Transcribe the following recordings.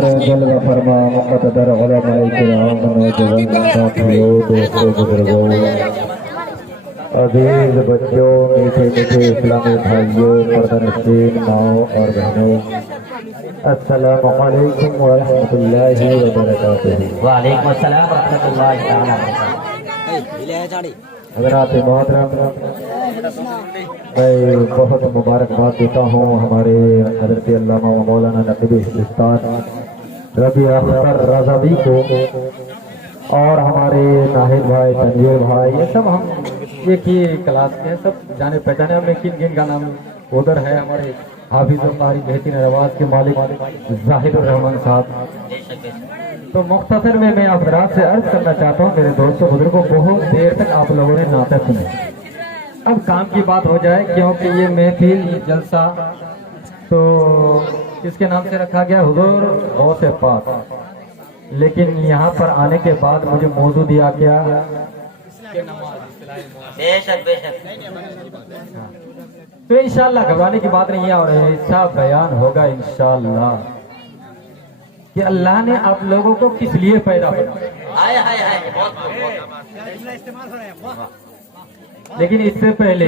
जलवा फरमा मुक़द्दर उलमाए किराम नौजवान साथियों दोस्तों बुजुर्गों अजीज बच्चों मीठे मीठे इस्लामी भाइयों मर्दनशीन माओ और बहनों अस्सलामु अलैकुम व रहमतुल्लाहि व बरकातुहू। वालेकुम अस्सलाम व रहमतुल्लाहि तआला व बरकातुहू। हज़रात मोहतरम, मैं बहुत मुबारकबाद देता हूँ हमारे हज़रत अल्लामा व मौलाना नक़ीब हिंदुस्तान रबी अख्तर रज़वी को और हमारे नाहिद भाई तंजीर भाई, ये सब हम एक ही क्लास के हैं, सब जाने पहचाने। हमें किन किन का नाम उधर है, हमारे हाफिज़ कारी बेहतरीन आवाज़ के मालिक जाहिदुर रहमान साहब। तो मुख्तसर में मैं आप हज़रात से अर्ज करना चाहता हूँ, मेरे दोस्तों बुजुर्गों, बहुत देर तक आप लोगों ने नाते सुने। अब काम की बात हो जाए, क्योंकि ये महफिल ये जलसा तो किसके नाम से रखा गया, हुजूर गौसे पाक। लेकिन यहाँ पर आने के बाद मुझे मौजू दिया गया बेशक बेशक। तो इंशाअल्लाह घबराने की बात नहीं है और ऐसा बयान होगा इंशाअल्लाह कि अल्लाह ने आप लोगों को किस लिए पैदा किया। हाय हाय हाय, बहुत लेकिन इससे पहले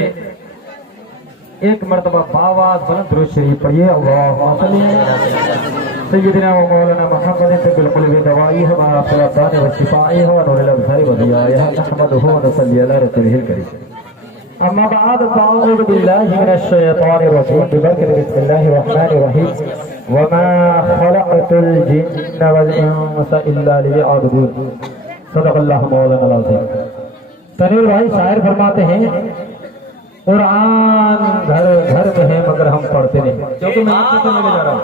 एक मर्तबा बावाज़ बुलंद दुरूद शरीफ पढ़िए। अल्लाहुम्मा सल्ली सय्यिदना व मौलाना मुहम्मद बिल्कुल दवाई है व अफ़लातान व शिफाई है व नूरुल अब्सार व दियाए है नहमदुहु व नसल्ली अला रसूलिहिल करीम। अम्मा बाद फ़अऊज़ु बिल्लाहि मिनश शैतानिर रजीम बिस्मिल्लाहिर रहमानिर रहीम व मा खलक़तुल जिन्ना वल इंसा इल्ला लियअबुदून। सदक़ल्लाहु मौलाना अज़ीम। तनवीर भाई शायर फरमाते हैं, कुरान घर घर में है मगर हम पढ़ते नहीं। क्योंकि मैं आपको समझ जा रहा हूँ,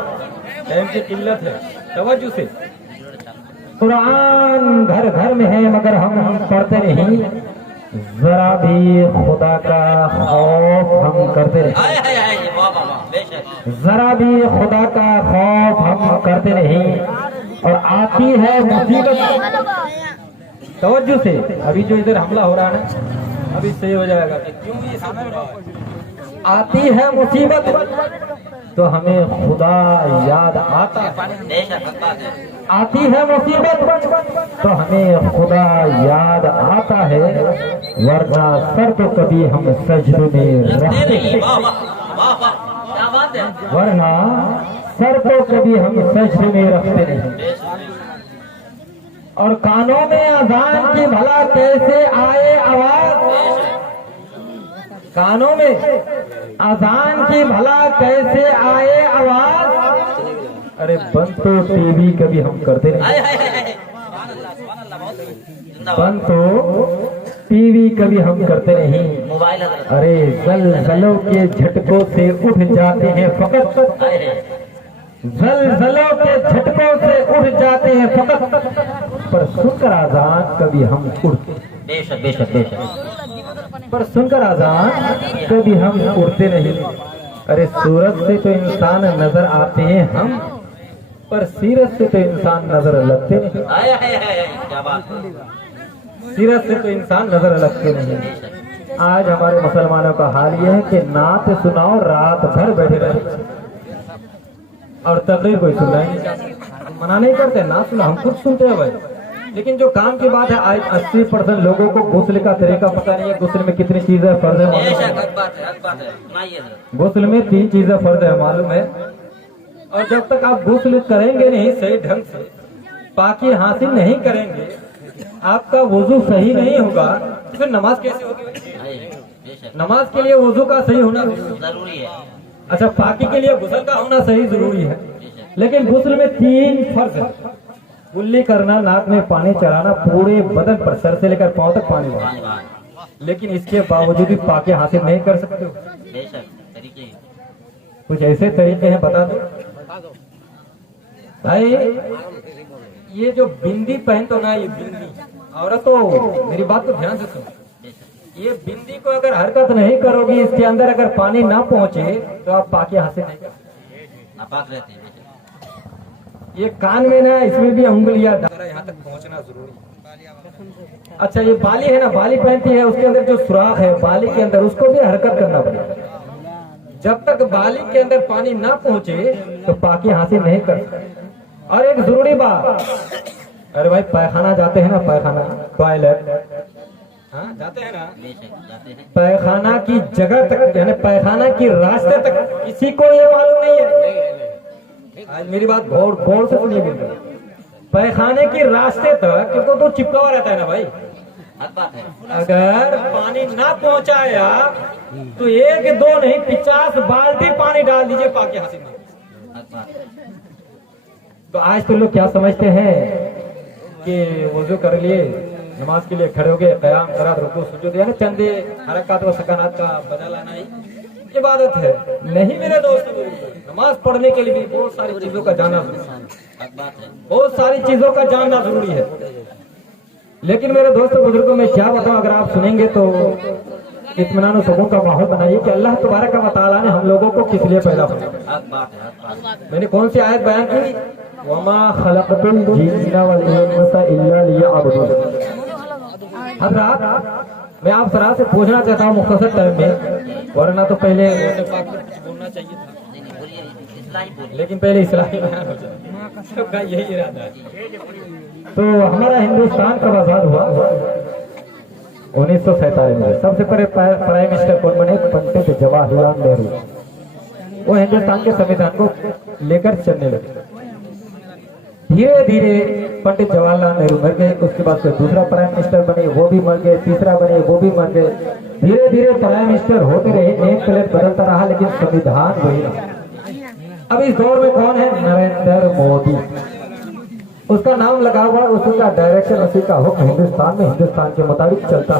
टाइम की किल्लत है, तवज्जो से। कुरान घर घर में है मगर हम पढ़ते नहीं, जरा भी खुदा का खौफ हम करते नहीं, जरा भी खुदा का खौफ हम करते नहीं। और आती है मुसीबत, तवज्जो से, अभी जो इधर हमला हो रहा है ना, अभी सही हो जाएगा कि क्यों ये सब आती है मुसीबत तो हमें खुदा याद आता है। आती है मुसीबत तो हमें खुदा याद आता है, वरना सर तो कभी हम सजदे में रखते हैं, वरना सर तो कभी हम सजदे में रखते नहीं। और कानों में अजान की भला कैसे आए आवाज, कानों में अजान की भला कैसे आए आवाज। अरे बंद तो टीवी कभी हम करते नहीं, बंद तो टीवी कभी हम करते नहीं। अरे ज़लज़लों के झटकों से उठ जाते हैं फकत, ज़लज़लों के झटकों से उठ जाते हैं फकत, पर सुनकर आजान कभी हम उड़ते। बेशक बेशक बेशक। पर सुनकर आजान कभी हम उड़ते नहीं। अरे सूरत से तो इंसान नजर आते हैं हम, पर सीरत से तो इंसान नजर लगते नहीं। हाय हाय हाय, क्या बात है। सीरत से तो इंसान नजर लगते नहीं। आज हमारे मुसलमानों का हाल यह है कि नात सुनाओ रात भर बैठे रहे और तकरीर कोई सुन रहा है, मना नहीं करते, ना सुना, हम खुद सुनते हैं भाई। लेकिन जो काम की बात है, आज 80% लोगों को गुस्ल का तरीका पता नहीं है। गुस्ल में कितनी चीजें फर्ज है, गुस्ल में 3 चीजें फर्ज है मालूम है। और जब तक आप गुस्ल करेंगे नहीं सही ढंग से, पाकी हासिल नहीं करेंगे, आपका वुजू सही नहीं होगा, फिर नमाज कैसे होगी। नमाज के लिए वुजू का सही होना जरूरी है। अच्छा, पाकी के लिए गुस्ल का होना सही जरूरी है, लेकिन गुस्ल में 3 फर्ज है। कुल्ली करना, नाक में पानी चढ़ाना, पूरे बदन पर सर से लेकर पांव तक पानी बहाना। लेकिन इसके बावजूद भी पाके हासिल नहीं कर सकते हो। कुछ ऐसे तरीके हैं, बता दो भाई। ये जो बिंदी पहनते हो ना, ये बिंदी औरतों, मेरी बात को ध्यान से सुनो। ये बिंदी को अगर हरकत नहीं करोगी, इसके अंदर अगर पानी ना पहुंचे तो आप पाके हासिल नहीं कर सकते। ये कान में ना, इसमें भी उंगलियां डाल, यहाँ तक पहुंचना जरूरी है। अच्छा, ये बाली है ना, बाली पहनती है, उसके अंदर जो सुराख है बाली के अंदर, उसको भी हरकत करना पड़ेगा। जब तक बाली के अंदर पानी ना पहुंचे तो पाकी हासिल नहीं कर सकते। और एक जरूरी बात, अरे भाई पैखाना जाते हैं ना, पैखाना टॉयलेट, हाँ जाते हैं ना, पैखाना की जगह तक यानी पैखाना की रास्ते तक किसी को ये मालूम नहीं है। आज मेरी बात गौर से सुनिए, पैखाने की रास्ते तक क्योंकि तो चिपका हुआ रहता है ना भाई, अगर पानी ना पहुंचाया तो 1 2 नहीं 50 बाल्टी पानी डाल दीजिए पाके हासिल में। तो आज तो लोग क्या समझते हैं कि वजू कर लिए, नमाज के लिए खड़े हो गए, क़याम करा, रुकू सुजूद, यानी चंदे हरकत व सकानात का बदला लाना ही इबादत है। नहीं मेरे दोस्त, नमाज पढ़ने के लिए भी बहुत सारी चीजों का जानना जरूरी है, बहुत सारी चीजों का जानना जरूरी है। लेकिन मेरे दोस्तों बुजुर्गों में क्या बताऊं, अगर आप सुनेंगे तो इत्मीनान और सुकून का माहौल बनाइए कि अल्लाह तबारक व तआला ने हम लोगों को किस लिए पैदा किया। मैंने कौन सी आयत बयान की, वमा खलक़तुल जिन्ना वल इंसा इल्ला लियअबुदून। अब रात मैं आप सरा से पूछना चाहता हूँ मुख्तसर टाइम में, वरना तो पहले बोलना चाहिए था, लेकिन पहले इस्लाही बयान हो जाए, सबका यही इरादा है। तो हमारा हिंदुस्तान कब आजाद हुआ? 1947 में। सबसे पहले प्राइम मिनिस्टर कौन बने? पंडित जवाहरलाल नेहरू। वो हिंदुस्तान के संविधान को लेकर चलने लगे। धीरे धीरे पंडित जवाहरलाल नेहरू मर गए, उसके बाद फिर दूसरा प्राइम मिनिस्टर बने, वो भी मर गए, तीसरा बने, वो भी मर गए। धीरे धीरे प्राइम मिनिस्टर होते रहे, नेम प्लेट बदलता रहा, लेकिन संविधान वही रहा। अब इस दौर में कौन है? नरेंद्र मोदी। उसका नाम लगा हुआ, उसका डायरेक्शन, उसी का हुक्म हिंदुस्तान में हिंदुस्तान के मुताबिक चलता।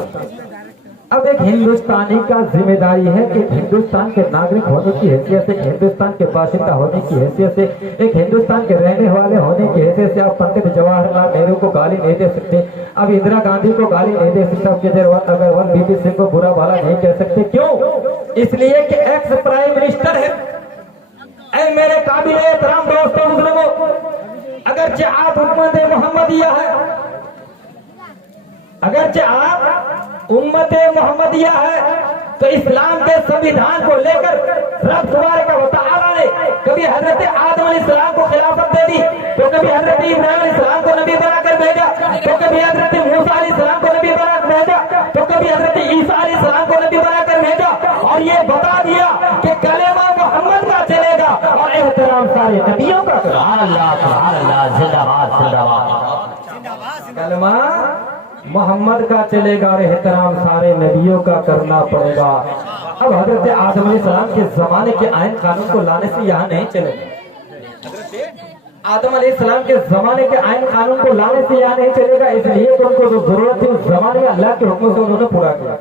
अब एक हिंदुस्तानी का जिम्मेदारी है कि हिंदुस्तान के नागरिक होने की हैसियत से, हिंदुस्तान के बाशिंदा होने की हैसियत से, एक हिंदुस्तान के रहने वाले होने की हैसियत से आप पंडित जवाहरलाल नेहरू को गाली नहीं दे सकते, अब इंदिरा गांधी को गाली नहीं दे सकते, अब केजरीवाल अग्रवाल बीपी सिंह को बुरा भला नहीं कह सकते। क्यों? इसलिए कि एक्स प्राइम मिनिस्टर है। ऐ मेरे काबिल एहतराम दोस्तों मुस्लिमों, अगरचे आप उम्मत मोहम्मदिया है, अगरचे आप उम्मत मोहम्मदिया है, तो इस्लाम के संविधान को लेकर रब तबारक व तआला ने कभी हजरत आदम अलैहिस्सलाम को खिलाफत दे दी, तो कभी हजरत इब्राहिम अलैहिस्सलाम को नबी बनाकर भेजा, तो कभी हजरत मूसा अलैहिस्सलाम को नबी बनाकर भेजा, तो कभी हजरत ईसा अलैहिस्सलाम को नबी बनाकर भेजा, और ये बता दिया कि कलेमा मोहम्मद का चलेगा और एहतराम सारे नबियों का। कलेमा मोहम्मद का चलेगा और एहतराम सारे नबियों का करना पड़ेगा। अब हजरत आदम अलैहिस्सलाम के जमाने के आयन कानून को लाने से यहाँ नहीं चलेगा। आदम अलैहिस्सलाम के जमाने के आयन कानून को लाने से यहाँ नहीं चलेगा, इसलिए तो उनको जो जरूरत थी उस जमाने में अल्लाह के हुक्म से उन्होंने पूरा किया।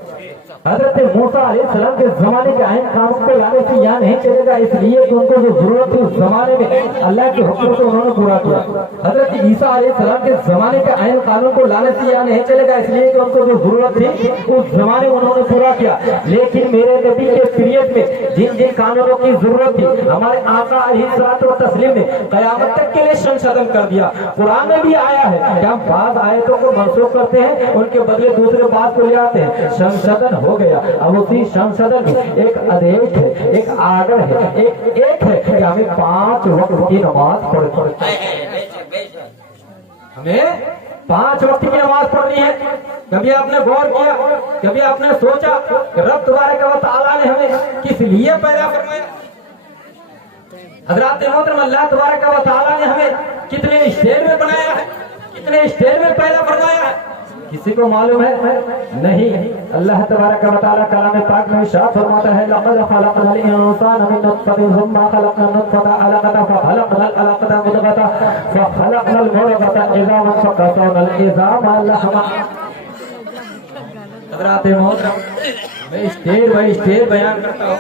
हजरत मूसा अलैहिस्सलाम के जमाने के आयन कानून को लाने से यहाँ नहीं चलेगा, इसलिए कि उनको जो जरूरत थी उस जमाने में अल्लाह के हुक्म से उन्होंने पूरा किया। हजरत ईसा अलैहिस्सलाम के जमाने के आयन कानून को लाने से यहाँ नहीं चलेगा, इसलिए कि उनको जो जरूरत थी उस जमाने में उन्होंने पूरा किया। लेकिन मेरे नबी के पीरियड में जिन जिन कानूनों की जरूरत थी हमारे आका अलैहिस्सलातु व तस्लीम ने कयामत तक के लिए संशोधन कर दिया। कुरान में भी आया है कि हम बाद आयतों को मनसूख करते हैं, उनके बदले दूसरे बात को ले आते हैं। संशोधन हो गया। अब उसी संशोधन में एक आदेश है, एक आर्डर है, एक है कि हमें 5 वक्त की नमाज पढ़नी, हमें 5 वक्त की नमाज पढ़नी है। कभी आपने गौर किया, कभी आपने सोचा रब तबारक व तआला ने हमें किस लिए पैदा फरमाया? हज़रात मोहतरम अल्लाह तबारक व तआला ने हमें कितने स्टेज में बनाया है, कितने स्टेज में पैदा फरमाया है, किसी को मालूम है? नहीं। अल्लाह तबारक व तआला कलाम पाक में इरशाद फरमाता है, लक़द ख़लक़नल इंसाना मिन नुत्फ़तिन सुम्मा ख़लक़नल नुत्फ़ता अलक़तन फ़ख़लक़नल अलक़ता मुद्ग़तन फ़ख़लक़नल मुद्ग़ता इज़ामन फ़क़सवनल इज़ामा लहमा। हज़रात मोहतरम मैं स्टेज बाय स्टेज बयान करता हूँ,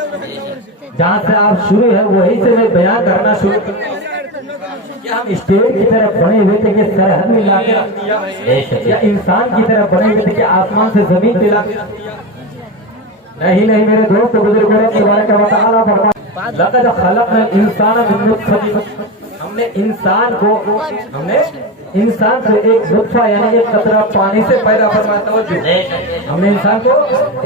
जहाँ से आप शुरू है वहीं से मैं बयान करना शुरू करता हूँ। क्या हम स्टेज की तरफ बने हुए थे कि सरहद में लाके रख दिया, या इंसान की तरफ बने हुए थे कि आसमान से जमीन पे लाके रख दिया? नहीं नहीं मेरे दोस्त बुजुर्ग के बारे में बताना पड़ता। लक़द ख़लक़नल इंसाना मिन नुत्फ़तिन, हम हमने इंसान को एक लुत्फा यानी एक कतरा पानी से पैदा फरमाया। तवज्जो, हमने इंसान को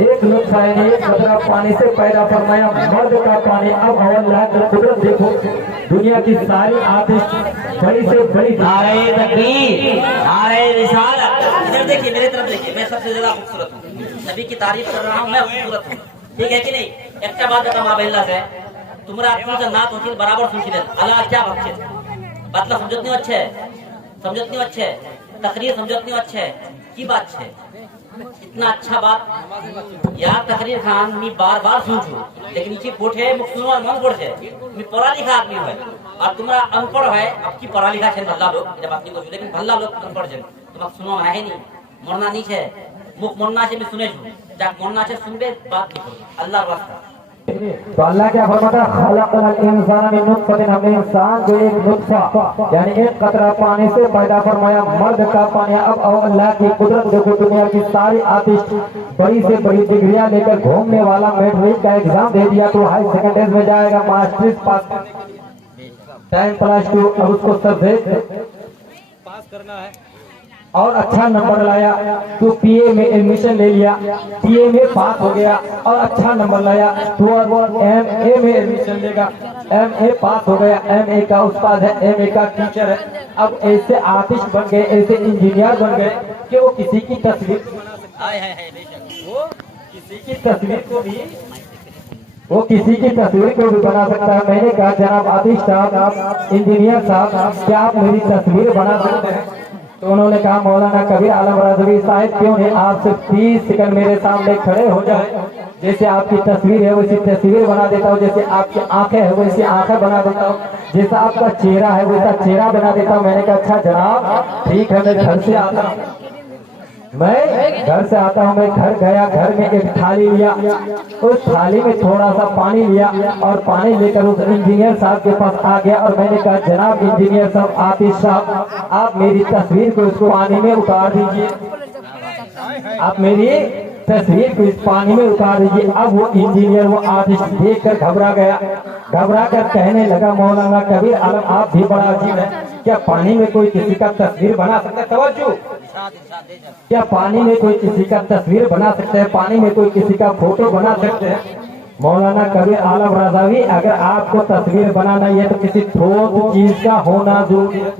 एक लुत्फा यानी एक कतरा पानी से पैदा फरमाया, मर्द का पानी। अब अल्लाह की कुदरत देखो, दुनिया की सारी आतिश बड़ी से बड़ी नारे तकबीर, नारे रिसालत। इधर देखिए, मेरे तरफ देखिए, मैं सबसे ज्यादा खूबसूरत हूँ, नबी की तारीफ कर रहा हूँ, मैं खूबसूरत हूँ, ठीक है कि नहीं? एक बात बता माबेल्ला से তোমরা আপনাদের না তহিল বরাবর শুনছিলেন আল্লাহ क्या ভাবছে বাতলা समझत नहीं अच्छे तकरीर समझत नहीं अच्छे की बात है इतना अच्छा बात यार तकरीर खान मी बार सुनछु लेकिन नीचे पोठे मुसलमान मन पड़ছে मी पढ़ा लिखा आदमी है और तुम्हारा अनपढ़ है अब की पढ़ा लिखा है भल्ला लोग जब बात नहीं को लेकिन भल्ला लोग अनपढ़ है तुम्हारा सुनो है नहीं मरना नहीं है मुख मरना से मैं सुने छु जा मरना से सुनबे बात नहीं अल्लाह वास्ता। तो अल्लाह क्या फरमाता, खलक़ल इंसान मिन नुत्फतिन, हमने इंसान को एक नुत्फा यानी एक कतरा पानी से पैदा फरमाया, मर्द का पानी। अब अल्लाह की कुदरत देखो, दुनिया की सारी आतिश बड़ी से बड़ी डिग्रियां लेकर घूमने वाला मैट्रिक का एग्जाम दे दिया तो हाई सेकेंडरी में जाएगा, मास्टर्स पास 10+2, अब उसको सब्जेक्ट पास करना है और अच्छा नंबर लाया तो पीए में एडमिशन ले लिया, पीए में पास हो गया और अच्छा नंबर लाया तो अब एमए में एडमिशन लेगा, एमए पास हो गया, एमए का उस्ताद है, एमए का टीचर है। अब ऐसे आर्टिस्ट बन गए, ऐसे इंजीनियर बन गए कि वो किसी की तस्वीर को भी बना सकता है। मैंने कहा जनाब आतिश साहब, इंजीनियर साहब, क्या आप मेरी तस्वीर बना सकते हैं? तो उन्होंने कहा मौलाना कबीर आलम रज़वी साहब, क्यों नहीं, आप सिर्फ 30 सेकंड मेरे सामने खड़े हो जाए, जैसे आपकी तस्वीर है वैसी तस्वीर बना देता हूँ, जैसे आपकी आंखें है वैसी आंखें बना देता हूँ, जैसा आपका चेहरा है वैसा चेहरा बना देता हूँ। मैंने कहा अच्छा जनाब ठीक है, मैं घर से आता हूँ, मैं घर गया, घर में एक थाली लिया, उस थाली में थोड़ा सा पानी लिया और पानी लेकर उस इंजीनियर साहब के पास आ गया और मैंने कहा जनाब इंजीनियर साहब, आतिश साहब, आप मेरी तस्वीर को इस पानी में उतार दीजिए, आप मेरी तस्वीर को इस पानी में उतार दीजिए। अब वो इंजीनियर वो आर्टिस्ट देख कर घबरा कर कहने लगा मौलाना कबीर आलम आप भी बड़ा अजीब है, क्या पानी में कोई किसी का तस्वीर बना सकता है? तवज्जो, क्या पानी में कोई किसी का तस्वीर बना सकते हैं? पानी में कोई किसी का फोटो बना सकते हैं? मौलाना कबीर आलम रज़वी, अगर आपको तस्वीर बनाना है तो किसी ठोस चीज का होना जरूरी है,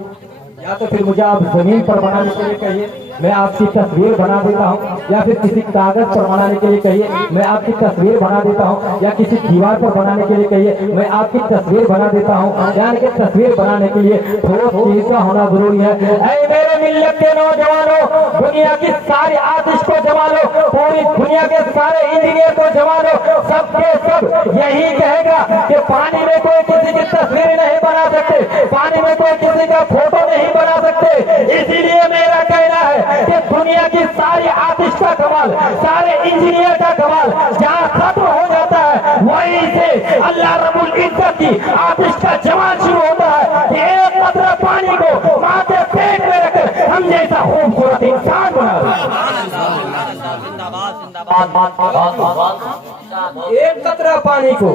या तो फिर मुझे आप जमीन पर बनाने के लिए कहिए, मैं आपकी तस्वीर बना देता हूँ, या फिर किसी कागज पर बनाने के लिए कहिए, मैं आपकी तस्वीर बना देता हूँ, या किसी दीवार पर बनाने के लिए कहिए, मैं आपकी तस्वीर बना देता हूँ। यानी कि तस्वीर बनाने के लिए ठोस चीज का होना जरूरी है। ऐ मेरे मिल्लत के नौजवानों, दुनिया की सारी आतिश को जमा लो, पूरी दुनिया के सारे इंजीनियर को जमा लो, सबके सब यही कहेगा कि पानी में कोई किसी की तस्वीर नहीं बना सकते, पानी में कोई किसी का फोटो नहीं बना सकते। इसीलिए मेरा कहना है कि दुनिया की सारी आतिश का कमाल, सारे इंजीनियर का कमाल जहाँ खत्म हो जाता है वहीं से अल्लाह रब्बुल इज्जत की आतिश का जमाल शुरू होता है कि एक कतरा पानी को माँ के पेट में रखकर हम जैसा खूबसूरत इंसान बना। एक कतरा पानी को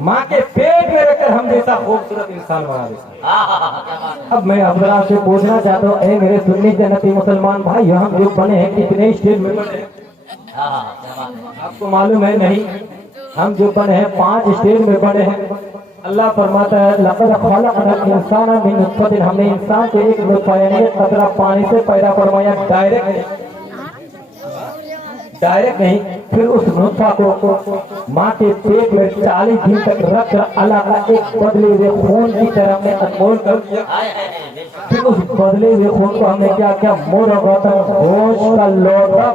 माँ के पेट में रखकर हम जैसा खूबसूरत इंसान बना देते। अब मैं अब्दुल्ला से पूछना चाहता हूँ, ऐ मेरे सुन्नी जन्नती मुसलमान भाई, हम जो बने हैं कितने स्टेज में बने? आपको मालूम है नहीं? हम जो बने हैं 5 स्टेज में बने हैं। अल्लाह फरमाता है लक़द ख़लक़नल इंसाना मिन नुत्फ़तिन, हमने इंसान को एक नुत्फ़ा यानी एक कतरा पानी से पैदा फरमाया, डायरेक्ट नहीं। फिर उस नुत्फ़ा को माँ के पेट में 40 दिन तक रख कर अल्लाह एक बदले हुए खून की तरह में अनमोल कर दिया। फिर उस बदले हुए खून को हमने क्या किया, मोड़ा गोश्त का लोटा,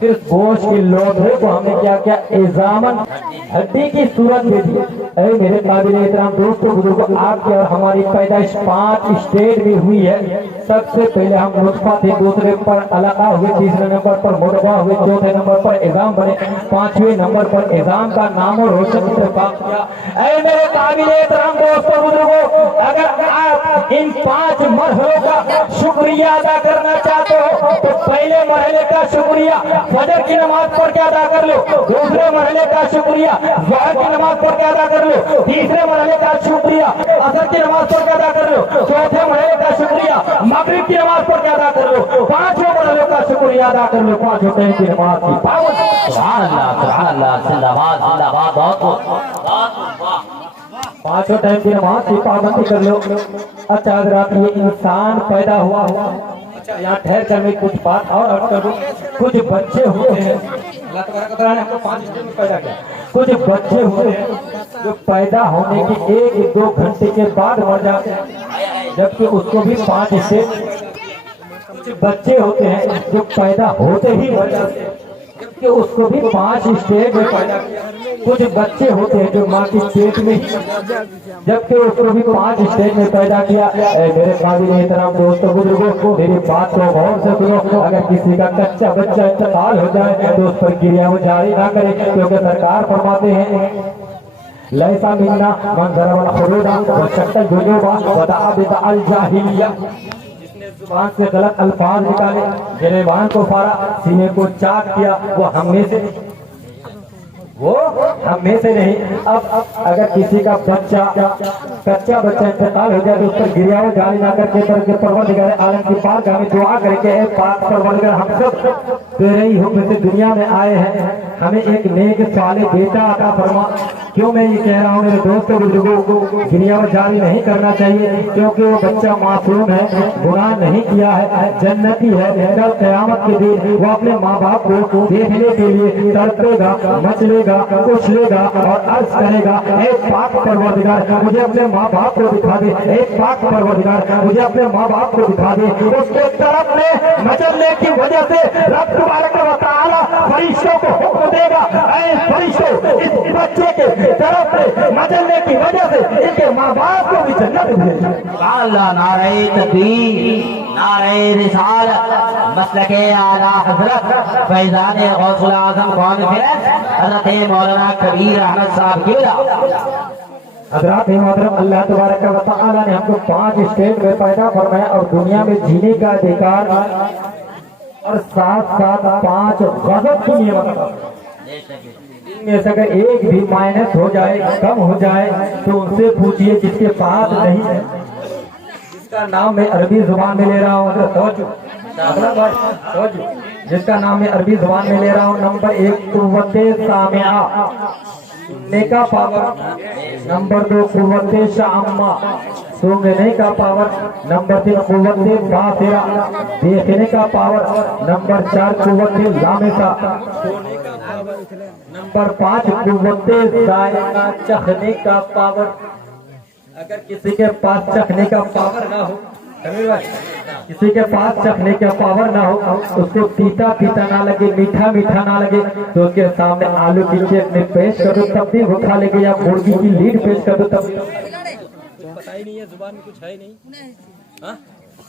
फिर गोश्त के लोटे को हमने क्या किया, इज़ामन हड्डी की सूरत में दी। अरे मेरे काबिल एहतराम दोस्तों बुजुर्गों, आपकी और हमारी पैदाइश 5 स्टेज में हुई है। सबसे पहले हम नुत्फ़ा थे, दूसरे पर अलका हुए, तीसरे नंबर पर मुर्गा हुए, चौथे नंबर पर इज़ाम बने, 5वें नंबर पर इज़ाम का नाम और रोशन किया। ऐ मेरे काबिल एहतराम दोस्तों बुजुर्गों, अगर आप इन 5 मरहलों का शुक्रिया अदा करना चाहते हो तो पहले मरहले का शुक्रिया फजर की नमाज पढ़ के अदा कर लो, दूसरे मरहले का शुक्रिया ज़ोहर की नमाज पढ़ के अदा कर लो, तीसरे मरहले का शुक्रिया असर की नमाज पढ़ के अदा कर लो, चौथे मरहले का शुक्रिया मगरिब की नमाज पढ़ के अदा कर लो, 5वें मरहले का शुक्रिया अदा कर लो 5 टाइम की नमाज की पाबंदी। सुभान अल्लाह, जिंदाबाद जिंदाबाद, बहुत वाह। 5 टाइम की नमाज की पाबंदी कर लो। अच्छा हजरात, ये इंसान पैदा हुआ। अच्छा यहाँ ठहर कर मैं कुछ बात और अर्ज करूं। कुछ बच्चे होते हैं, अल्लाह तबारक व तआला ने हमको 5 स्टेज में पैदा किया। कुछ बच्चे होते हैं जो पैदा होने के 1-2 घंटे के बाद मर जाते हैं, जबकि उसको भी 5 स्टेज। कुछ बच्चे होते हैं जो पैदा होते ही मर जाते हैं, जबकि उसको भी 5 स्टेज में पैदा किया। कुछ बच्चे होते हैं जो माँ की पेट में ही, जबकि उसको भी 5 स्टेज में पैदा किया। मेरे काबिल एहतराम दोस्तों बुजुर्गों, मेरी बात को गौर से सुनो। अगर किसी का कच्चा बच्चा इंतकाल हो जाए तो उस पर गिरिया वो जारी ना करे, क्योंकि सरकार फरमाते हैं लैसा मिन्ना मन ज़रबल खुरूदा व शक्कल जुनूबा व दआ बिदअल जाहिलिया। जिसने जुबान से गलत अल्फाज निकाले, गिरेबान को फाड़ा, सीने को चाक किया, वो हम में से नहीं। अब अगर किसी का कच्चा बच्चा इंतकाल हो जाए तो उस पर गिरिया वो जारी ना करके परवरदिगार आलम की बारगाह में दुआ करके पाक परवरदिगार, हम सब तेरे ही हुक्म से दुनिया में आए हैं, हमें एक नेक साले बेटा अता फरमा। क्यों मैं ये कह रहा हूँ मेरे दोस्तों बुजुर्गों, गिरिया वो जारी नहीं करना चाहिए, क्योंकि वो बच्चा मासूम है, गुनाह नहीं किया है, जन्नती है। कल क़यामत के दिन वो अपने माँ बाप को देखने के लिए तड़पेगा, मचलेगा, उछलेगा और अर्ज करेगा, ए पाक परवरदिगार मुझे अपने माँ बाप को दिखा दे, ए पाक परवरदिगार मुझे अपने माँ बाप को दिखा दे। उसके तरफ में मचलने की वजह से रब तबारक व तआला फरिश्तों को हुक्म देगा, ऐ फरिश्तों इस बच्चे के तरफ में मचलने की वजह से इनके माँ बाप को भी जन्नत भेजो। अल्लाह, नारे तकबीर, नारे रिसालत, मसलके आला हजरत फैजान गौसुल आज़म कॉन्फ्रेंस हजरत मौलाना कबीर अहमद साहब की हजरात मोहतरम, अल्लाह तबारक व तआला ने हमको 5 स्टेट में पैदा फरमाया और दुनिया में जीने का अधिकार और साथ 5 गजब की नियमत। इनमें से अगर एक भी माइनस हो जाए, कम हो जाए तो उनसे पूछिए जिसके पास नहीं है, जिसका नाम मैं अरबी जुबान में ले रहा हूँ, जिसका नाम मैं अरबी जुबान में ले रहा हूँ। नंबर 1 कुव्वते सामिआ, सुनने का पावर। नंबर 2 कुव्वते शाम्मा, सुनने का पावर। नंबर 3 कुव्वते बासिरा, देखने का पावर। नंबर 4 कुव्वते लामिसा, नंबर 5 कुव्वते जायका, चखने का पावर। अगर किसी के पास चखने का पावर ना हो, किसी के पास चखने का पावर ना हो, उसको पीता पीता ना लगे, मीठा मीठा ना लगे, तो उसके सामने आलू की चटनी पेश कर दो तब भी वो खा लेंगे, या मुर्गी की लीड पेश कर दो तब भी। पता ही नहीं है, जुबान में कुछ है नहीं।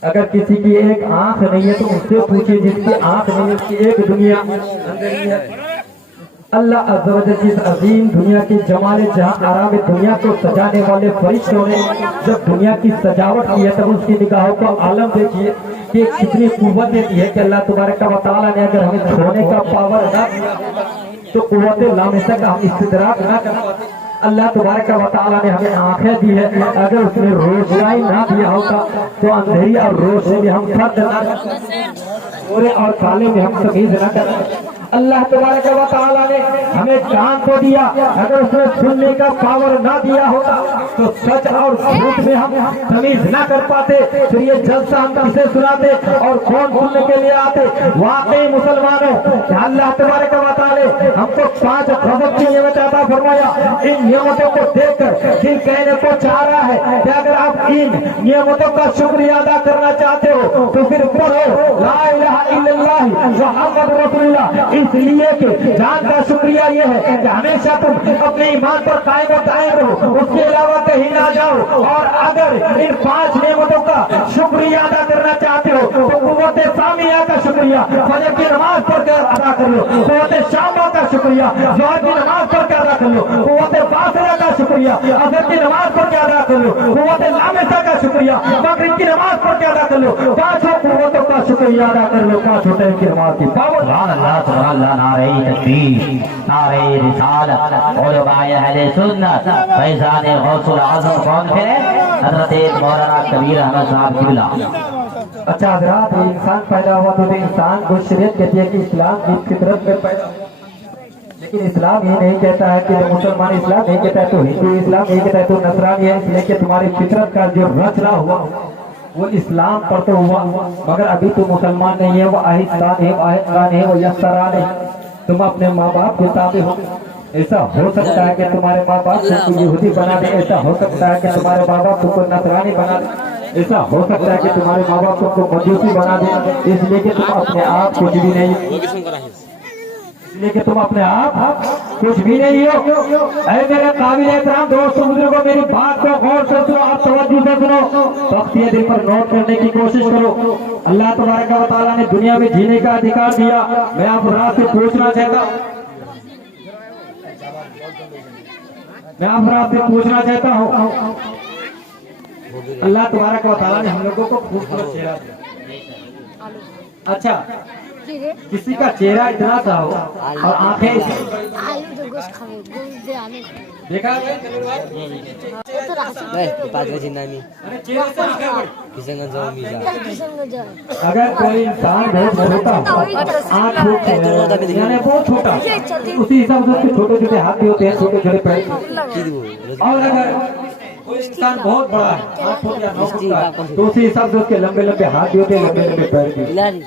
अगर किसी की एक आंख नहीं है तो उससे पूछिए जिसकी आंख नहीं है, उसकी एक दुनिया अंदर ही है। अल्लाह अज़्ज़ा व जल की इस अजीम दुनिया की जमाल जहां आराम दुनिया को सजाने वाले फरिश्तों ने जब दुनिया की सजावट की है, तब उसकी निगाहों का आलम देखिए कि कितनी कुव्वत देती है कि अल्लाह तबारक व तआला ने अगर हमें छोड़ने का पावर ना दिया तो कुव्वत लामिसा का हम इस्तिदराक ना कर पाते। अल्लाह तबारक व तआला ने हमें आंखें दी है, अगर उसने रोशनाई ना दिया होता तो अंधेरी और रोशनी में हम फर्क ना करते, गोरे और काले में हम तमीज ना करते। अल्लाह तबारक व तआला ने हमें कान को दिया, अगर उसने सुनने का पावर ना दिया होता तो सच और झूठ में हम तमीज ना कर पाते। फिर ये जलसा हम किसे सुनाते और कौन सुनने के लिए आते। वाकई मुसलमानों, अल्लाह तबारक व तआला हमको 5 गजब की नियमत अता फरमाया। इन नियमतों को देखकर दिल कहने को चाह रहा है कि अगर आप इन नियमतों का शुक्रिया अदा करना चाहते हो तो फिर पढ़ो ला इलाहा इल्लल्लाह मुहम्मद रसूलुल्लाह। इसलिए कि जान का शुक्रिया ये है कि हमेशा तुम अपने ईमान पर कायम और दायम रहो, उसके अलावा कहीं ना जाओ। और अगर इन 5 नियमतों का शुक्रिया अदा करना चाहते हो तो कुव्वत सामिया का शुक्रिया फजर की नमाज पढ़कर अदा कर लो, कुव्वत शामा का शुक्रिया ज़ोहर की नमाज पढ़कर अदा कर लो, कुव्वत बासिरा का शुक्रिया शुक्रिया, असर की नमाज पढ़ के अदा कर लो, कुव्वत लामिसा का शुक्रिया, मगरिब की नमाज पढ़ के अदा कर लो, पांचों कुव्वतों का शुक्रिया अदा कर लो, पांचों टाइम की नमाज की पाबंद। सुभान अल्लाह, सुभान अल्लाह, नारे तकबीर, नारे रिसालत, उलमाए अहले सुन्नत, फैज़ान गौसुल आज़म कौन थे? हज़रत मौलाना कबीर अहमद साहब किबला। अच्छा हजरात, ये इंसान पैदा हुआ तो इंसान को शरीयत कहती है कि इस्लाम की फितरत में पैदा हुआ, लेकिन इस्लाम ये नहीं कहता है कि मुसलमान इस्लाम नहीं कहता है तो हिंदू इस्लाम नहीं कहता है तो नसरानी है, इसलिए कि तुम्हारी फितरत का जो रचना हुआ वो इस्लाम पर तो हुआ, मगर अभी तो मुसलमान नहीं है, वो आहिस्ता नहीं, आहिस्ता नहीं, वो यस्सरा नहीं, तुम अपने माँ बाप के ताबे हो। ऐसा हो सकता है कि तुम्हारे माँ बाप तुमको यहूदी बना दे, ऐसा हो सकता है कि तुम्हारे माँ बाप तुमको नसरानी बना दे, ऐसा हो सकता है कि तुम्हारे माँ बाप तुमको मजूसी बना दे, इसलिए कि तुम अपने आप कुछ भी नहीं, इसलिए कि तुम अपने आप कुछ भी नहीं हो। ऐ मेरे काबिल एहतराम दोस्तों बुजुर्गों, मेरी बात को गौर से सुनो, आप तवज्जो से सुनो, तख्तिए दिल पर नोट करने की कोशिश करो। अल्लाह तबारक व तआला ने दुनिया में जीने का अधिकार दिया। मैं आप रात से पूछना चाहता हूँ, मैं आप रात से पूछना चाहता हूँ, अल्लाह तबारक व तआला ने हम लोगों को खूबसूरत चेहरा दिया। अच्छा, किसी का चेहरा इतना सा हो और आंखें आलू तो गोश्त खावे गोश्त दे आने देखा तो राशि पाचगाची नामी किसंगन जाऊ मी जा किसंग जा अगर कोई इंसान बहुत छोटा हो, आँख फूट यानी बहुत छोटा, उसी हिसाब से उसके छोटे छोटे हाथ भी होते हैं, छोटे छोटे पैर, और अगर कोई इंसान बहुत बड़ा है, आँख फूट या नौ फुट का है, तो उसी हिसाब से उसके लंबे लंबे हाथ भी होते हैं, लंबे लंबे पैर भी। इलारी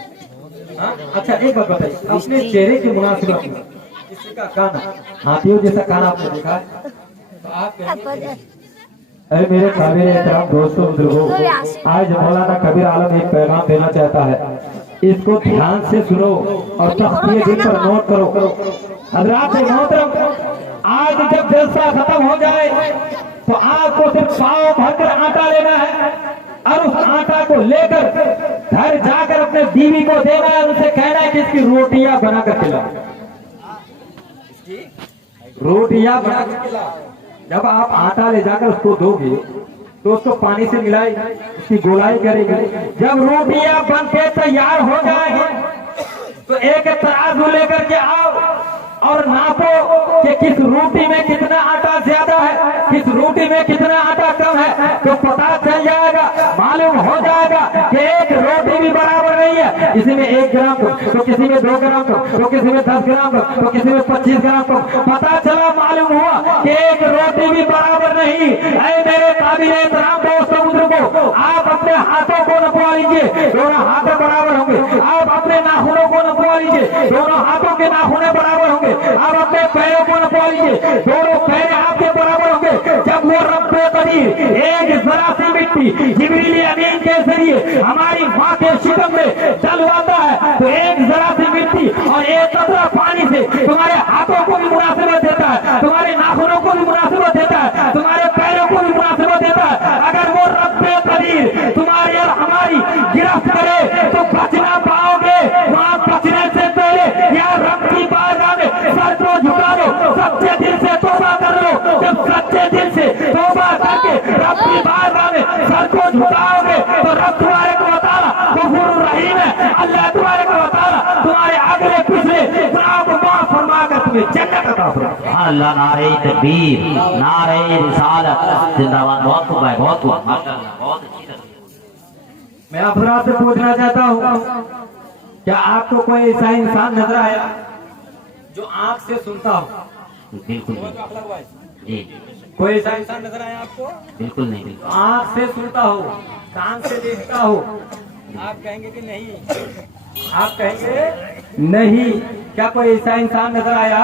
हाँ? अच्छा एक बात बताइए, अपने चेहरे की मुनासिबत में किसी का कान हाथियों जैसा कान आपने देखा है तो आप कहेंगे, अरे मेरे काबिल एहतराम दोस्तों बुजुर्गों, आज मौलाना कबीर आलम एक पैगाम देना चाहता है, इसको ध्यान से सुनो और तख्तिए दिल पर नोट करो। हज़रात मोहतरम, आज जब जलसा खत्म हो जाए तो आपको सिर्फ पाँव भरकर आटा लेना है और उस आटा को लेकर घर जाकर अपने बीवी को देना है, उसे कहना है कि इसकी रोटियां बनाकर खिलाओ, रोटियां बनाकर खिलाओ। जब आप आटा ले जाकर उसको दोगे तो उसको पानी से मिलाई, उसकी गोलाई करेगी, जब रोटियां बनके तैयार हो जाएंगे तो एक तराजू लेकर के आओ और नापो कि किस रोटी में कितना आटा ज्यादा है, किस रोटी में कितना आटा कम है, तो पता चल जाएगा, मालूम हो जाएगा कि एक रोटी भी बराबर नहीं है, किसी में 1 ग्राम तो किसी में 2 ग्राम तो किसी में 10 ग्राम तो किसी में 25 ग्राम पता चला, मालूम हुआ कि एक रोटी भी बराबर नहीं। ऐ मेरे काबिल एहतराम दोस्तों बुजुर्गों, आप अपने हाथों को नपवा लीजिए, दोनों हाथ बराबर होंगे, आप अपने नाखूनों को नपवा लीजिए, दोनों हाथों के नाखून बराबर होंगे, आप अपने पैरों को नपवा लीजिए, दोनों पैर आपके बराबर होंगे। जब वो रब्बे कदीर एक जरा सी मिट्टी जिब्रील अमीन के जरिए हमारी माँ के शिकम में डलवाता है तो एक जरा सी मिट्टी और एक कतरा पानी से तुम्हारे हाथों को भी मुनासिबत देता है, तुम्हारे नाखूनों को भी मुनासिबत देता है, तुम्हारे पैरों को भी मुनासिबत देता है। अगर वो रब्बे कदीर तुम्हारी और हमारी गिरफ्त करे तो बच ना पाओगे, वहाँ बचने से पहले या रब की बारगाह में सर को झुका लो, सच्चे दिल से तौबा कर लो। जब सच्चे दिल से तौबा करके रब की बारगाह में सर को झुकाओगे तो रब तुम्हारे को बताना गफूर रहीम है, अल्लाह तुम्हारे को बताना तुम्हारे अगले पिछले गुनाह को माफ फरमा कर तुम्हें जन्नत अता फरमाएगा। अल्लाह, नारे तकबीर, नारे रिसालत, जिंदाबाद। बहुत खूब है, बहुत खूब, माशाअल्लाह, बहुत अच्छी तरह। मैं आपसे से पूछना चाहता हूँ, क्या आपको कोई ऐसा इंसान नजर आया जो आंख से सुनता हो? बिल्कुल नहीं जी, कोई ऐसा इंसान नजर आया आपको? बिल्कुल नहीं, बिल्कुल आंख से सुनता हो, कान से देखता हो? आप कहेंगे कि नहीं, आप कहेंगे नहीं। क्या कोई ऐसा इंसान नजर आया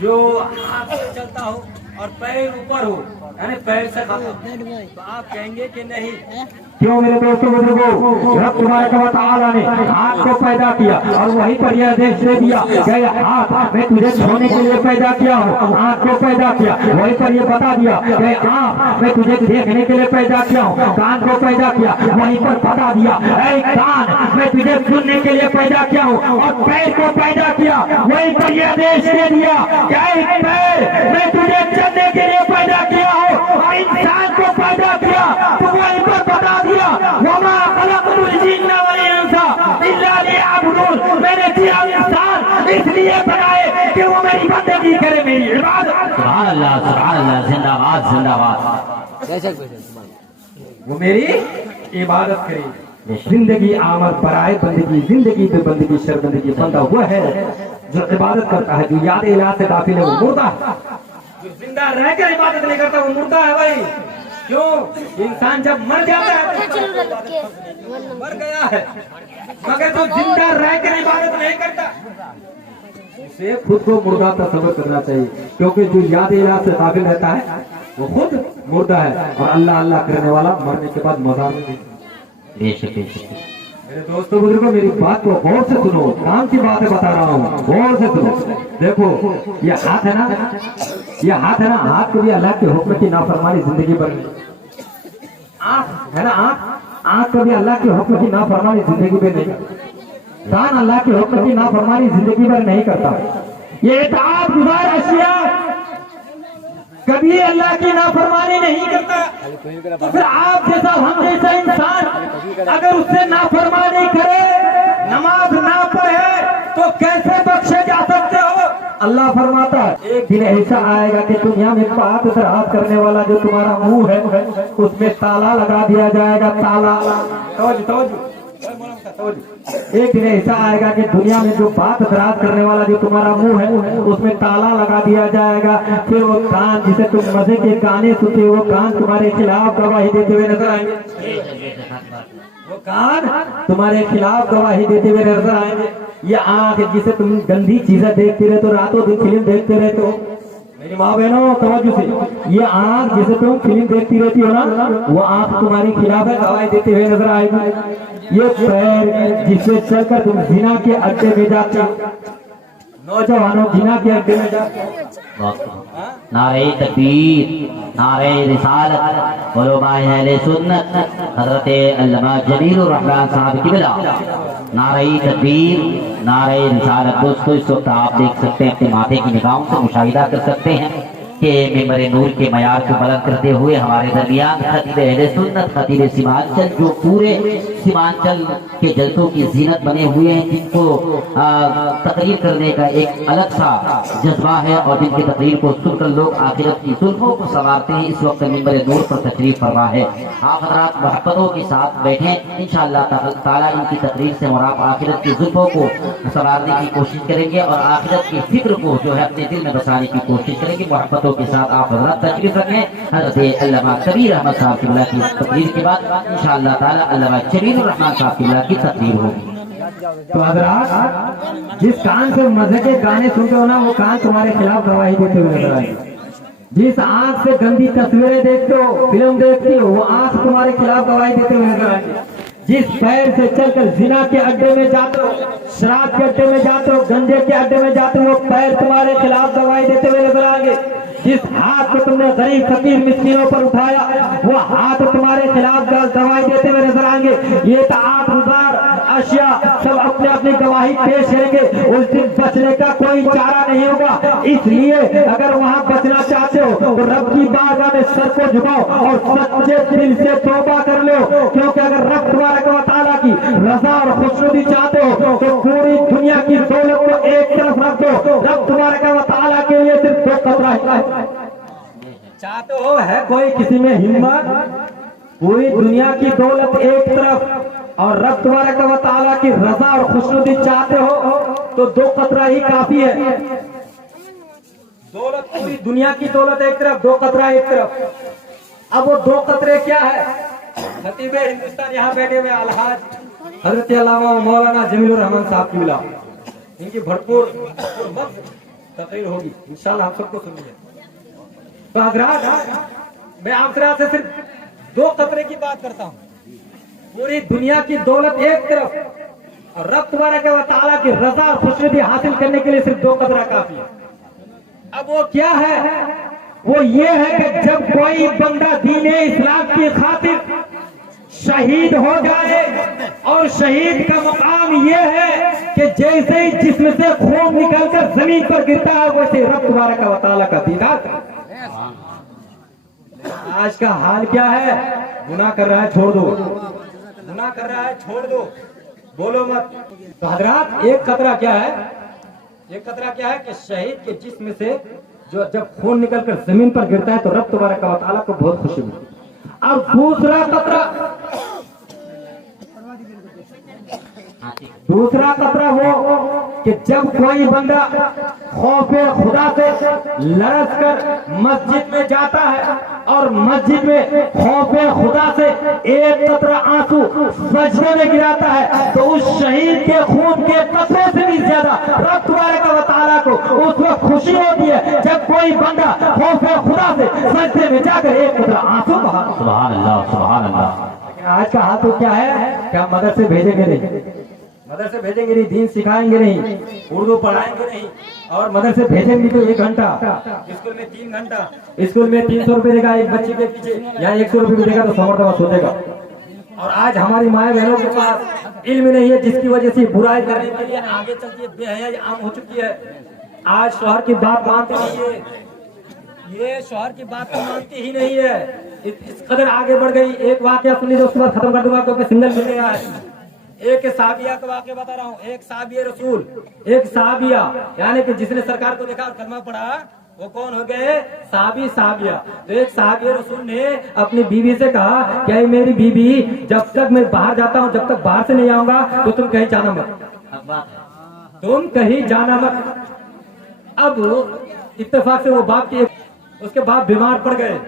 जो आंख से चलता हो और पैर ऊपर हो, यानी पैर से खाता हो? तो आप कहेंगे कि नहीं। क्यों मेरे दोस्तों बुजुर्गों, रब तबारक व तआला ने आँख को पैदा किया और वहीं पर यह आदेश दे दिया कि हाथ मैं तुझे छूने के लिए पैदा किया हूँ, आँख को पैदा किया, वहीं पर यह बता दिया कि आँख मैं तुझे देखने के लिए पैदा किया हूँ, कान को पैदा किया, वहीं पर बता दिया ऐ कान मैं तुझे सुनने के लिए पैदा किया हूँ, और पैर को पैदा किया, वहीं पर यह आदेश दे दिया कि ऐ पैर मैं तुझे चलने के लिए पैदा किया हूँ, और इंसान को पैदा किया तो वहीं पर बता दिया वमा खलक़तुल जिन्ना वल इंसा इल्ला लियअबुदून, मैंने जिया इंसान इसलिए बनाए कि वो मेरी बंदगी करे, मेरी इबादत। सुभान अल्लाह, जिंदाबाद जिंदाबाद। वो मेरी इबादत करे, जिंदगी आमद बराए बंदगी, जिंदगी पे बंदगी शर्मिंदगी, बंदा वो है जो इबादत करता है, जो याद इलाह से गाफिल है वो मुर्दा है, जो जिंदा रह कर इबादत नहीं करता वो मुर्दा है भाई। क्यों? इंसान जब मर जाता है तो मर गया है, मगर जो जिंदा रह कर इबादत नहीं करता उसे खुद को मुर्दा तस्वर करना चाहिए, क्योंकि जो याद इलाह से गाफिल रहता है वो खुद मुर्दा है, और अल्लाह अल्लाह करने वाला मरने के बाद मज़ार में। मेरे दोस्तों बुजुर्गों, मेरी बात को गौर से सुनो, काम की बातें बता रहा हूँ, गौर से सुनो। देखो ये हाथ है ना, ये हाथ है ना, हाथ को भी अल्लाह के हुक्म की नाफरमानी जिंदगी भर में, आँख है ना, आँख को भी अल्लाह के हुक्म की नाफरमानी जिंदगी भर नहीं, कान अल्लाह के हुक्म की नाफरमानी जिंदगी भर नहीं करता, ये इताअत गुज़ार अशिया कभी अल्लाह की नाफरमानी नहीं करता, तो फिर आप जैसा हम जैसा इंसान अगर उससे नाफरमानी करे, नमाज ना पढ़े, तो कैसे बख्शे जा सकते हो? अल्लाह फरमाता है एक दिन ऐसा आएगा कि दुनिया में बात दराज करने वाला जो तुम्हारा मुंह है उसमें ताला लगा दिया जाएगा, ताला। एक दिन ऐसा आएगा कि दुनिया में जो बात दराज करने वाला जो तुम्हारा मुंह है उसमें ताला लगा दिया जाएगा, फिर वो कान जिसे तुम मजे के गाने सुनते हो वो कान तुम्हारे खिलाफ गवाही देते हुए नजर आएंगे, वो कान तुम्हारे खिलाफ गवाही देते हुए नजर आएंगे। ये आंख जिसे तुम गंदी चीजें देखते रहते हो, रातों दिन फिल्म देखते रहते हो, मेरी माँ बहनों तवज्जो से, ये आंख जिसे तुम फिल्म देखती रहती हो ना, वो आंख तुम्हारी खिलाफ गवाही देते हुए नजर आएगी। ये पैर जिससे चलकर तुम जिना के अड्डे में जाते हो, नौजवानों जिना के अड्डे में जाते हो, नारे तकबीर, नारे रिसालत, उलमाए अहले सुन्नत, हजरत अल्लामा जमीलुर रहमान साहब की बिला, नारे तकबीर, नारे रिसालत। दोस्तों इस वक्त आप देख सकते हैं, अपने माथे की निगाहों से मुशाहिदा कर सकते हैं कि मिंबर नूर के मयार को बुलंद करते हुए हमारे दरमियान खतीब अहले सुन्नत, खतीब सीमांचल, जो पूरे सीमांचल के जलसों की जीनत बने हुए हैं, जिनको तकरीर करने का एक अलग सा जज्बा है और जिनकी तकरीर को सुनकर लोग आखिरत की जुल्फों को संवारते हैं, इस वक्त मिंबर नूर पर तशरीफ फरमा है। आप हज़रात मोहब्बतों के साथ बैठें, इंशाअल्लाह ताला इनकी तकरीर से और आप आखिरत की जुल्फों को संवारने की कोशिश करेंगे और आखिरत की फिक्र को जो है अपने दिल में बसाने की कोशिश करेंगे। मोहब्बतों के साथ आप हज़रात तशरीफ रखें। हज़रत अल्लामा कबीर अहमद साहब की बिला की तकरीर के बाद इंशाअल्लाह ताला अल्लामा जमीलुर रहमान साहब की बिला की तकरीर होगी। तो हज़रात जिस कान से मजे के गाने सुनते हो ना, वो कान तुम्हारे खिलाफ गवाही देते हुए नजर आएंगे। जिस आंख से गंदी तस्वीरें देखते हो, फिल्म देखती हो, वो आंख तुम्हारे खिलाफ गवाही देते हुए नजर आएंगे। जिस पैर से चलकर जिना के अड्डे में जाते हो, शराब के अड्डे में जाते हो, गंजे के अड्डे में जाते हो, वो पैर तुम्हारे खिलाफ गवाही देते हुए नजर आएंगे। जिस हाथ को तुमने गरीब फकीर मिस्किनों पर उठाया, वो हाथ तुम्हारे खिलाफ गवाही देते हुए नजर आएंगे। ये ताआत गुज़ार अशिया सब अपने अपनी गवाही पेश करेंगे। उस दिन बचने का कोई चारा नहीं होगा। इसलिए अगर वहाँ बचना चाहते हो तो रब की बारगाह में सर को झुकाओ और सच्चे दिल से तौबा कर लो, क्योंकि अगर रब तबारक व तआला की रजा और खुशनुदी चाहते हो तो पूरी दुनिया की दौलत को एक तरफ रख दो। रब तबारक व तआला के लिए सिर्फ दो कतरा चाहते हो, है कोई किसी में हिम्मत? पूरी दुनिया की दौलत एक तरफ और रब तबारक व तआला की रजा और खुशनुदी चाहते हो तो दो कतरा ही काफी है। दौलत, पूरी दुनिया की दौलत एक तरफ, दो कतरा एक तरफ। अब वो दो कतरे क्या है? खतीब हिंदुस्तान यहाँ बैठे हुए अलहाज हजरत अल्लामा मौलाना जमीलुर रहमान साहब की बिला, इनकी भरपूर तकरीर होगी इंशाअल्लाह, आप सबको सुनिए। तो हजरात मैं आपसे सिर्फ दो कतरे की बात करता हूँ। पूरी दुनिया की दौलत एक तरफ और रब तबारक व तआला की रजा और खुशनुदी हासिल करने के लिए सिर्फ 2 कतरा काफी है। अब वो क्या है? वो ये है कि जब कोई बंदा दीने इस्लाम की खातिर शहीद हो जाए, और शहीद का मकाम ये है कि जैसे ही जिस्म से खून निकलकर जमीन पर गिरता है वैसे रब तबारक व तआला का दीदार। आज का हाल क्या है? गुनाह कर रहा है छोड़ दो, गुनाह कर रहा है छोड़ दो, बोलो मत। तो हजरात एक खतरा क्या है? एक खतरा क्या है कि शहीद के जिस्म से जो जब खून निकलकर जमीन पर गिरता है तो रब तबारक व तआला को बहुत खुशी मिलती है। और दूसरा खतरा वो कि जब कोई बंदा खौफे खुदा से लरस कर मस्जिद में जाता है और मस्जिद में खौफे खुदा से एक कतरा आंसू सजदे में गिराता है, तो उस शहीद के खून के कतरे से भी ज्यादा रब तबारक व तआला को उस वक्त खुशी होती है जब कोई बंदा खौफे खुदा से सजदे में जाकर एक कतरा आंसू बहा। सुभान अल्लाह, सुभान अल्लाह। लेकिन आज का हाथ तो क्या है? क्या मदरसे भेजेंगे नहीं, मदरसे भेजेंगे नहीं, दीन सिखाएंगे नहीं, उर्दू पढ़ाएंगे नहीं, और मदरसे भेजेंगे तो 1 घंटा, स्कूल में 3 घंटा, स्कूल में 300 रुपए देगा एक बच्चे के पीछे, या 100 रुपए भी देगा तो 100 मरतबा सोचेगा। और आज हमारी माए बहनों के पास इल्म नहीं है, जिसकी वजह से बुराई करने के लिए आगे चलती है बेहयाई आम हो चुकी है। आज शौहर की बात मानते नहीं है, ये शौहर की बात तो मानती ही नहीं है, इस कदर आगे बढ़ गई। एक वाकया सुनी तो उसके बाद खत्म कर दूंगा क्योंकि सिंगल मिल गया है। एक साबिया का वाकया बता रहा हूँ, एक साबिया रसूल, एक साबिया यानी कि जिसने सरकार को देखा और कलमा पढ़ा, वो कौन हो गए? साबी साबिया। तो एक साबिया रसूल ने अपनी बीवी से कहा, क्या मेरी बीवी, जब तक मैं बाहर जाता हूँ, जब तक बाहर से नहीं आऊंगा तो तुम कहीं जाना मत, तुम कहीं जाना मत। अब इत्तेफाक से वो बाप के उसके बाप बीमार पड़ गए,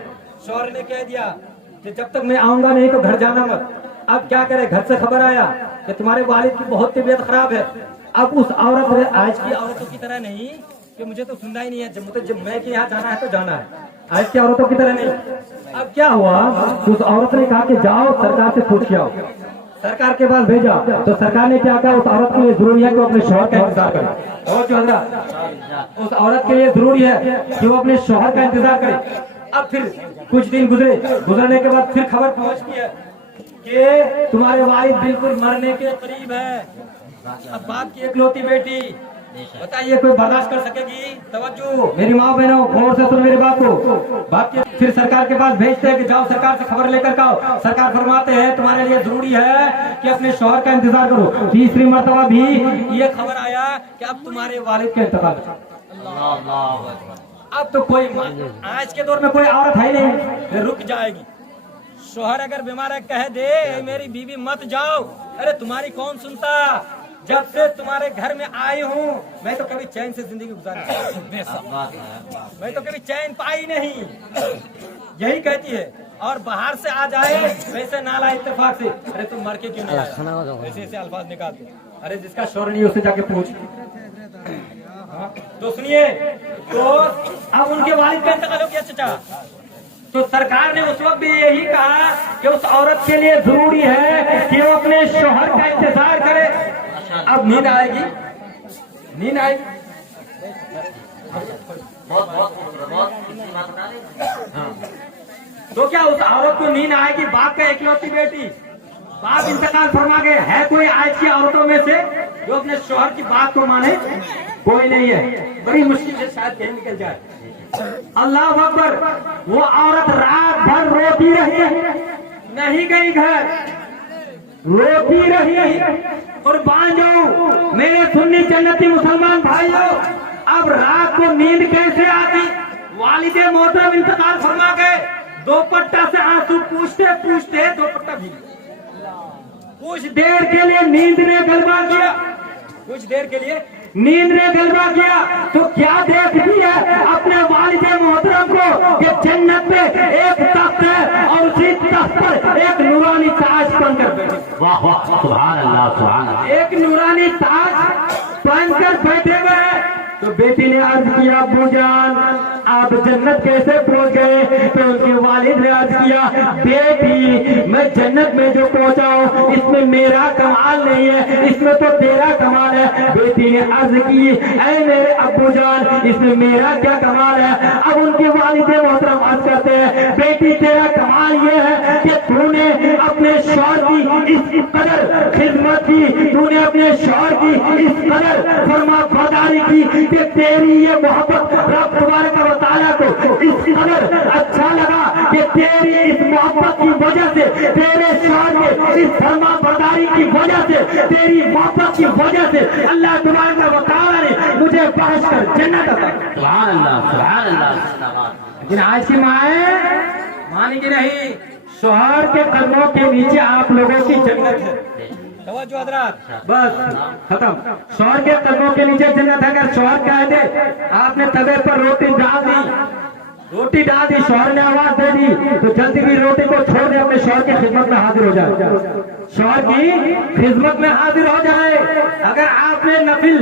शौहर ने कह दिया कि जब तक मैं आऊंगा नहीं तो घर जाना मत। अब क्या करे? घर से खबर आया कि तुम्हारे वालिद की बहुत तबीयत खराब है। अब उस औरत ने आज की औरतों की तरह नहीं कि मुझे तो सुनना ही नहीं है, जब मैं कि यहाँ जाना है तो जाना है, आज की औरतों की तरह नहीं। अब क्या हुआ? उस औरत ने कहा कि जाओ सरकार से पूछ के आओ। सरकार के पास भेजा तो सरकार ने क्या कहा? उस औरत के लिए जरूरी है कि वो अपने शौहर का इंतजार करे। और जो हजरात, उस औरत के लिए जरूरी है कि वो अपने शौहर का इंतजार करे। अब फिर कुछ दिन गुजरने के बाद फिर खबर पहुंचती है कि तुम्हारे वालिद बिल्कुल मरने के करीब है। अब बाप की इकलौती बेटी, बताइए कोई बर्दाश्त कर सकेगी? तवज्जो मेरी माँ बहनों, गौर से सुनो मेरे बाप को। बाप के फिर सरकार के पास भेजते हैं कि जाओ सरकार से खबर लेकर आओ। सरकार फरमाते हैं तुम्हारे लिए जरूरी है कि अपने शौहर का इंतजार करो। तीसरी मर्तबा भी ये खबर आया कि अब तुम्हारे वालिद का इंतकाल। अब तो कोई आज के दौर में कोई औरत है नहीं, रुक जाएगी। शौहर अगर बीमार है कह दे मेरी बीवी मत जाओ, अरे तुम्हारी कौन सुनता? जब से तुम्हारे घर में आई हूँ मैं तो कभी चैन से जिंदगी गुजारी, मैं तो कभी चैन पाई नहीं, यही कहती है। और बाहर से आ जाए वैसे नाला इत्तेफाक से, अरे तुम मर के क्यों नहीं आया, ऐसे ऐसे अल्फाज निकालते। अरे जिसका शौहर नहीं उससे जाके पूछ। तो सुनिए, तो अब उनके वालिद का इंतकाल हो गया चचा, तो सरकार ने उस वक्त भी यही कहा कि उस औरत के लिए जरूरी है कि वो अपने शौहर का इंतजार करे। अब नींद आएगी, नींद आएगी। तो क्या उस औरत को नींद आएगी? बाप का इकलौती बेटी, बाप इंतकाल फरमा गए। है कोई आज की औरतों में से जो अपने शौहर की बात को माने? कोई नहीं है, बड़ी मुश्किल से शायद कहीं निकल जाए। अल्लाह अकबर। वो औरत रात भर रोती रही, नहीं गई घर, रोती रही। और बांझो मेरे सुन्नी जन्नती मुसलमान भाइयों, अब रात को नींद कैसे आती? वालिदे मोहतरम इंतकाल फरमा गए, दोपट्टा से आंसू पूछते पूछते दोपट्टा भीग। कुछ देर के लिए नींद ने गलबा किया, कुछ देर के लिए नींद ने गलबा किया, तो क्या देखती है अपने वालिदे मोहतरम को कि जन्नत में एक तख्त है और उसी तख्त पर एक नूरानी ताज बनकर बैठे। वाह वाह, सुभान अल्लाह, सुभान अल्लाह। एक नूरानी ताज बनकर बैठे हुए हैं। تو بیٹی نے عرض کیا ابو جان آپ جنت کیسے پہنچ گئے؟ تو ان کے والد نے عرض کیا بیٹی میں جنت میں جو پہنچا ہوں اس میں میرا کمال نہیں ہے، اس میں تو تیرا کمال ہے۔ بیٹی نے عرض کی اے میرے ابو جان اس میں میرا کیا کمال ہے؟ اب ان کے والد محترم عرض کرتے ہیں بیٹی تیرا کمال یہ ہے کہ تو نے اپنے شوہر کی اس قدر خدمت کی، تو نے اپنے شوہر کی اس قدر فرما برداری کی کہ تیری یہ محبت رب تبارک و تعالیٰ کو اس قدر اچھا لگا کہ تیری اس محبت کی وجہ سے، تیرے شوہر کے اس فرما برداری کی وجہ سے، تیری محبت کی وجہ سے اللہ تبارک و تعالیٰ نے مجھے بخش کر جنت عطا کی۔ سبحان اللہ سبحان اللہ۔ لیکن آج کی مائیں مانی کی نہیں، شوہر کے قدموں کے نیچے آپ لوگوں کی جنت ہے۔ توجہ حضرات، بس ختم۔ شوہر کے قدموں کے نیچے جنت ہے۔ اگر شوہر کہہ دے آپ نے توے پر روٹی ڈال دی، شوہر نے آواز دے دی تو جلدی بھی روٹی کو چھوڑ دے، اپنے شوہر کی خدمت میں حاضر ہو جائے، شوہر کی خدمت میں حاضر ہو جائے۔ اگر آپ نے نفل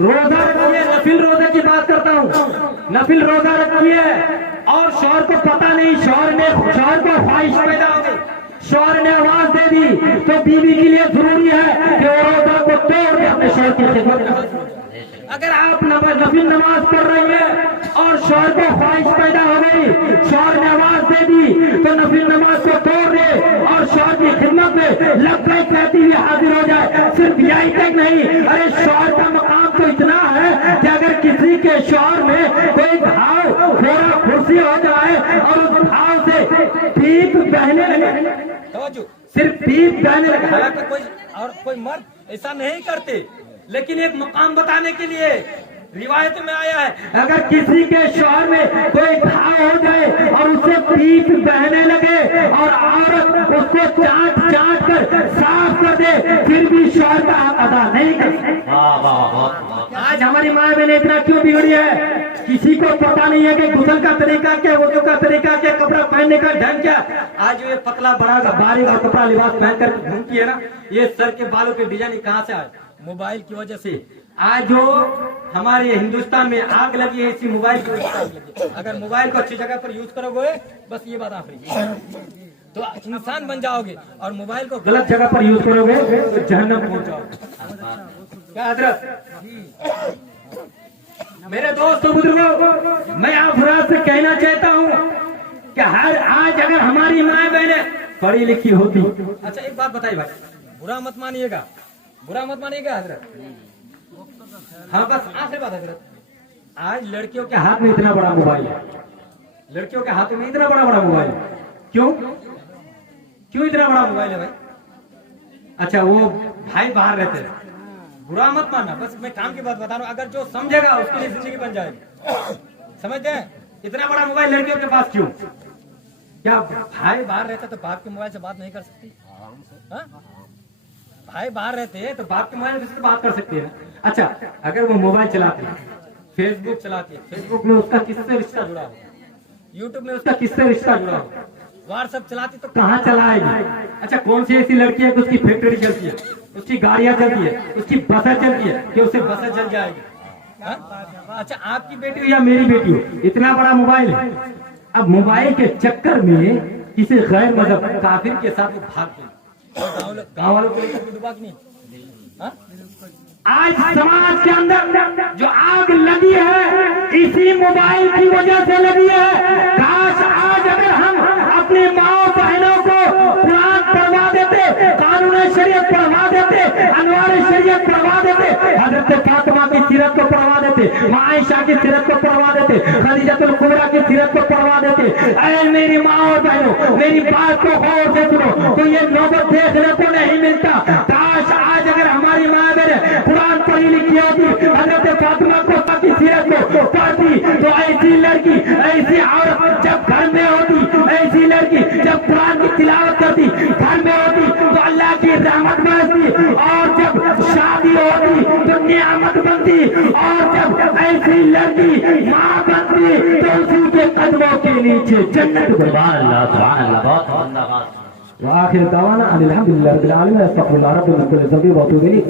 روزہ رکھیے، نفل روزے کی بات کرتا ہوں، نفل روزہ رکھیے اور شوہر کو پتہ نہیں، شوہر کو خواہش پیدا ہو گئی، شوہر نے آواز دے دی تو بیوی کے لیے ضروری ہے کہ وہ روزہ کو توڑ کے اپنے شوہر کی خدمت میں حاضر ہو جائے۔ اگر آپ نفل نماز پڑھ رہی ہیں اور شوہر کو خواہش پیدا ہو گئی، شوہر نے آواز دے دی تو نفل نماز کو توڑ دے اور شوہر کی خدمت میں لبیک کہتی ہوئی حاضر ہو جائے۔ صرف یہی تک نہیں، ارے شوہر کا مقام تو اتنا ہے کہ اگر کسی کے شوہر میں کوئی گھاؤ پھوڑا کھرسی ہو جائے اور اس گھاؤ سے پیپ بہنے لگے، صرف پیپ بہنے لگے، حالانکہ کوئی مرد ایسا نہیں کرتے، لیکن ایک مقام بتانے کے لیے روایت میں آیا ہے اگر کسی کے شوہر میں کوئی گھاؤ ہو جائے اور اسے پیپ بہنے لگے اور عورت اس کو چاٹ چاٹ کر صاف کر دے پھر بھی شوہر کا حق ادا نہیں کر سکتے۔ آج ہماری ماں بہنیں اتنا کیوں بگڑی ہے؟ کسی کو پتا نہیں ہے کہ غسل کا طریقہ کیا، وضو کا طریقہ کیا، کپڑا پہننے کا ڈھنگ کیا۔ آج یہ پتلا بڑا باریک اور کپڑا لباس پہن کر گھومتی ہے نا، یہ سر کے بالوں کے ڈیزائن کہاں سے آئے؟ موبائل کی وجہ سے۔ آج جو ہمارے ہندوستان میں آگ لگی ہے اسی موبائل کی وجہ سے آگ لگی ہے۔ اگر موبائل کو اچھی جگہ پر یوز کرو گے بس یہ بات آخری تو انسان بن جاؤ گے، اور موبائل کو غلط جگہ پر یوز کرو گے تو جہنم پہنچ جاؤ گے۔ کیا حضرت میرے دوستوں بزرگوں، میں آپ حضرات سے کہنا چاہتا ہوں کہ آج اگر ہماری مائیں بہنیں پڑھی لکھی ہوتی، اچھا ایک بات بتائیے بھائی، برا مت مانیے گا حضرت، ہاں بس آخری بات حضرت، آج لڑکیوں کے ہاتھ میں اتنا بڑا موبائل ہے، لڑکیوں کے ہاتھ میں اتنا بڑا موبائل ہے، کیوں اتنا بڑا موبائل ہے بھائی؟ اچھا وہ بھائی باہر رہتے ہیں، برا مت ماننا، بس میں کام کی بات بتا رہا ہوں، اگر جو سمجھے گا اس کے لیے زندگی بن جائے گی، سمجھتے ہیں؟ اتنا بڑا موبائل لڑکیوں کے پاس کیوں؟ کیا بھائی باہر رہتے تو باپ کے موبائل سے بات نہیں کر سکتی؟ بھائی باہر رہتے ہیں تو باپ کے موبائل سے بات کر سکتے ہیں۔ اچھا اگر وہ موبائل چلاتے ہیں، فیس بک چلاتی ہے، فیس بک میں اس کا کس سے رشتہ جڑا ہو، یوٹیوب میں اس کا کس سے رشتہ جڑا ہو، واٹس ایپ چلاتی تو کہاں چلائے گی؟ اچھا کون سی ایسی لڑکی ہے کہ اس کی فیکٹری چلتی ہے، اس کی گاڑیاں چلتی ہے، اس کی بسیں چلتی ہے کہ اسے بسیں چل جائے گی؟ اچھا آپ کی بیٹی ہو یا میری بیٹی ہو، اتنا بڑا موبائل ہے، اب موبائل کے چکر میں کسی غیر مذہب کافر کے ساتھ وہ بھاگتے ہیں، گاؤں والوں کو لے کر ڈوبا کہ نہیں؟ آج سماج کے اندر جو آگ لگی ہے اسی موبائل کی وجہ سے لگی ہے۔ کاش آج اگر ہم اپنی ماں بہنوں کو قرآن پڑھوا دیتے، قانون شریعت پڑھوا دیتے، انوار شریعت پڑھوا دیتے، حضرت فاطمہ کی سیرت کو پڑھوا دیتے، ماں عائشہ کی سیرت کو پڑھوا دیتے، خدیجہ الکبریٰ کی سیرت کو پڑھوا دیتے، اے میری ماں اور بہنوں میری بات کو غور سے سنو، تو یہ نوبت دیکھنے کو نہیں ملتا۔ کاش آج اگر ہماری ماں بہن قرآن پڑھی لکھی ہوتی، حضرت فاطمہ کو کی سیرت کو پڑھتی، تو ایسی لڑکی ایسی عورت جب گھر میں ہوتی، ایسی لڑکی جب قرآن کی تلاوت کرتی گھر میں ہوتی تو اللہ کی رحمت برستی، اور جب شادی ہوتی تو نعمت بنتی، اور جب ایسی لڑکی ماں بنتی تو اسی کے قدموں کے نیچے جنت بنتی۔ وآخر دعوانا الحمدللہ رب العالمین، استغفر اللہ رب العالمین۔